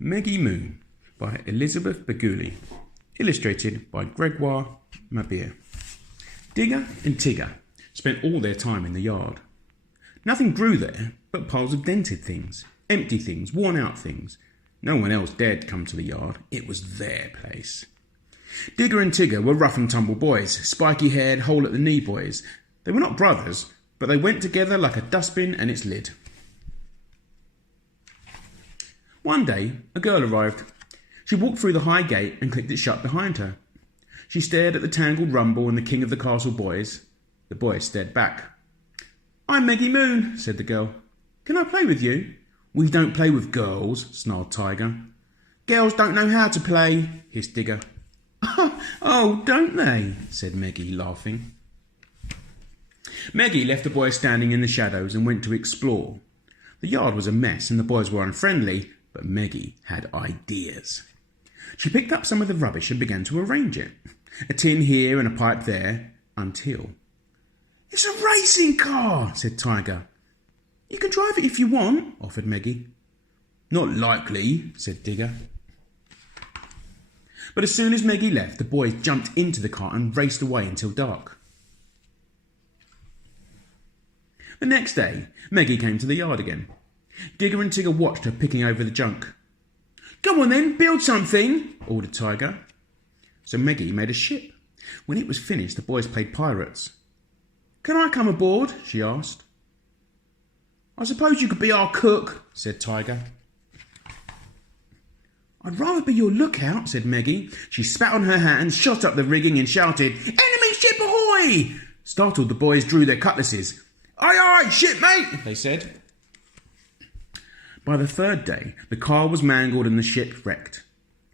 Meggie Moon by Elizabeth Beguli, illustrated by Gregoire Mabir. Digger and Tigger spent all their time in the yard. Nothing grew there but piles of dented things, empty things, worn out things. No one else dared come to the yard. It was their place. Digger and Tigger were rough and tumble boys, spiky-haired, hole-at-the-knee boys. They were not brothers, but they went together like a dustbin and its lid. One day, a girl arrived. She walked through the high gate and clicked it shut behind her. She stared at the tangled rumble and the king of the castle boys. The boys stared back. "I'm Meggie Moon," said the girl. "Can I play with you?" "We don't play with girls," snarled Tiger. "Girls don't know how to play," hissed Digger. "Oh, don't they?" said Meggie, laughing. Meggie left the boys standing in the shadows and went to explore. The yard was a mess and the boys were unfriendly, but Meggie had ideas. She picked up some of the rubbish and began to arrange it. A tin here and a pipe there, until... "It's a racing car," said Tiger. "You can drive it if you want," offered Meggie. "Not likely," said Digger. But as soon as Meggie left, the boys jumped into the car and raced away until dark. The next day, Meggie came to the yard again. Digger and Tigger watched her picking over the junk. "Go on then, build something," ordered Tiger. So Meggie made a ship. When it was finished, the boys played pirates. "Can I come aboard?" she asked. "I suppose you could be our cook," said Tiger. "I'd rather be your lookout," said Meggie. She spat on her hand, shot up the rigging and shouted, "Enemy ship ahoy!" Startled, the boys drew their cutlasses. "Aye, aye, shipmate," they said. By the third day, the car was mangled and the ship wrecked.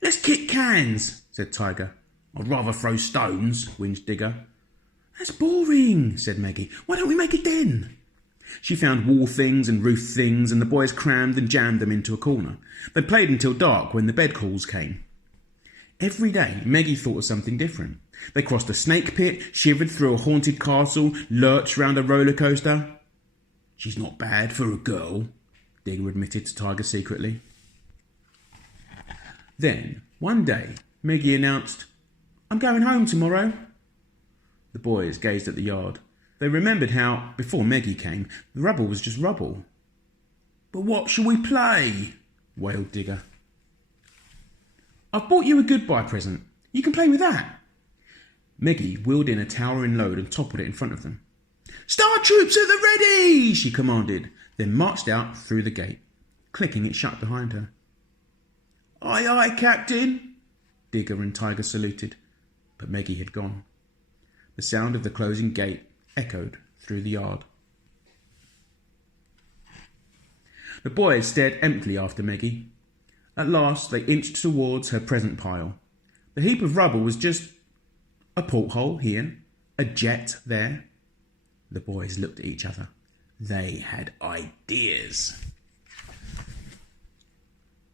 "Let's kick cans," said Tiger. "I'd rather throw stones," whinged Digger. "That's boring," said Meggie. "Why don't we make a den?" She found wall things and roof things, and the boys crammed and jammed them into a corner. They played until dark when the bed calls came. Every day, Meggie thought of something different. They crossed a snake pit, shivered through a haunted castle, lurched round a roller coaster. "She's not bad for a girl," Digger admitted to Tiger secretly. Then, one day, Meggie announced, "I'm going home tomorrow." The boys gazed at the yard. They remembered how, before Meggie came, the rubble was just rubble. "But what shall we play?" wailed Digger. "I've bought you a goodbye present. You can play with that." Meggie wheeled in a towering load and toppled it in front of them. "Star Troops at the ready!" she commanded, then marched out through the gate, clicking it shut behind her. "Aye, aye, Captain!" Digger and Tiger saluted, but Meggie had gone. The sound of the closing gate echoed through the yard. The boys stared emptily after Meggie. At last they inched towards her present pile. The heap of rubble was just a porthole here, a jet there. The boys looked at each other. They had ideas.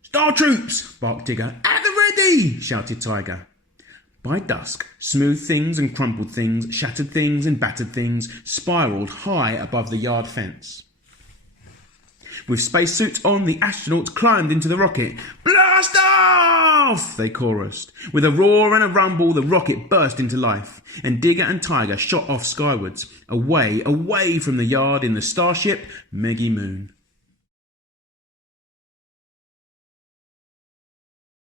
"Star Troops!" barked Digger. "At the ready!" shouted Tiger. By dusk, smooth things and crumpled things, shattered things and battered things spiralled high above the yard fence. With spacesuits on, the astronauts climbed into the rocket. "Blast off!" they chorused. With a roar and a rumble, the rocket burst into life, and Digger and Tiger shot off skywards, away from the yard in the starship Meggie Moon.